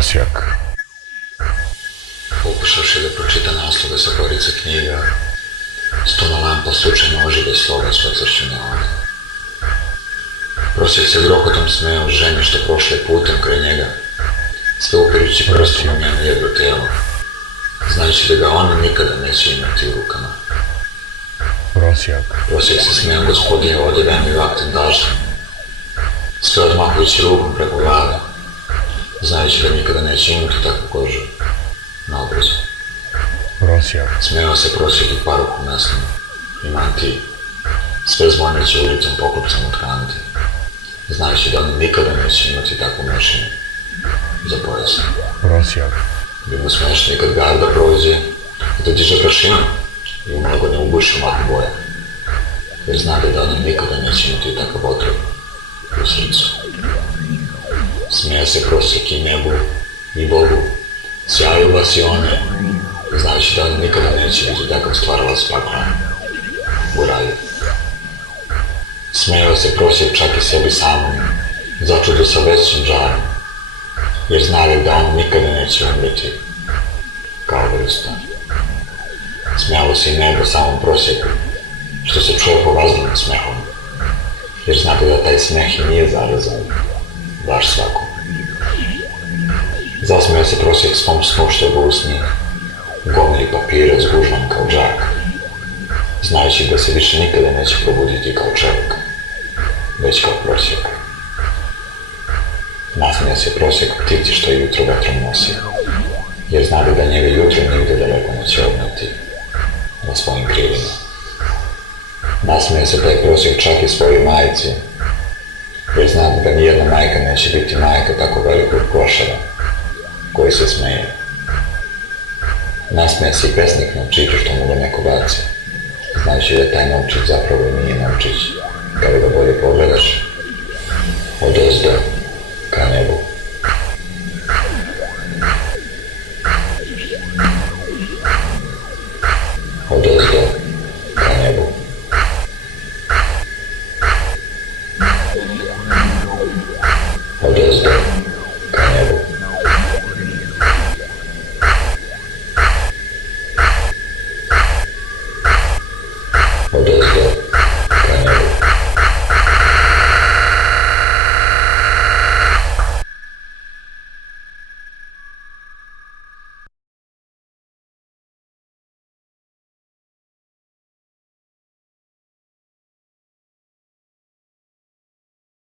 Prosjak. Pokušavši da pročita naslove sa korice knjiga, stona lampa slučajno ožive sloga s podsršću neona. Prosjak se grohotom smeo ženi što prošle putem kraj njega, sve upirući prstom u njeno jedno tijelo, znajući da ga ona nikada neće imati u rukama. Prosjak. Prosjak se smeo gospodine odjeveni vaktim daždom, sve odmahujući rukom preko glave, znajući da nikada neće imati takvu kožu na obrazu. Prosjak. Smeo se prosjak i paruku mesnom i mantiji, sve zvoneći ulicom poklopcem od kanti, znajući da oni nikada neće imati takvu mešinu za pojasom. Prosjak. Bilo smešno i kad garda prođe i da diže prašinu i umalo ne ubuši u mahu boja, jer znade da oni nikada neće imati takav otrov u srcu. Smeje se prosjak i nebu i Bogu, sjaju vasione, znajući da oni nikada neće biti takav stvaralac pakla u raju. Smejao se prosjak čak i sebi samom, začudo sa većim žarom, jer znali da on nikada neće umreti kao vrsta. Smejalo se i nebo samom prosjeku, što se čuje po vazduhu smehom, jer znate da taj smeh i nije zarezan, baš svakom. Zasmeo se prosjek svom snu što ga usni, gomili papira zgužvan kao džak, znajući da se više nikada neće probuditi kao čovjek, već kao prosjek. Nasmija se prosjek ptici što jutro vetrom nosi, jer znade da njega jutro nigde daleko neće odneti na svojim krilima. Nasmija se taj prosjek čak i svojoj majici, jer znade da nijedna majka neće biti majka tako velikog klošara koji se smeje. Nasmija se i pesnik novčiću što mu ga neko baci, znajući da taj novčić zapravo i nije novčić, kada ga bolje pogledaš, odozdo ka nebu. Odozdo ka nebu. Odozdo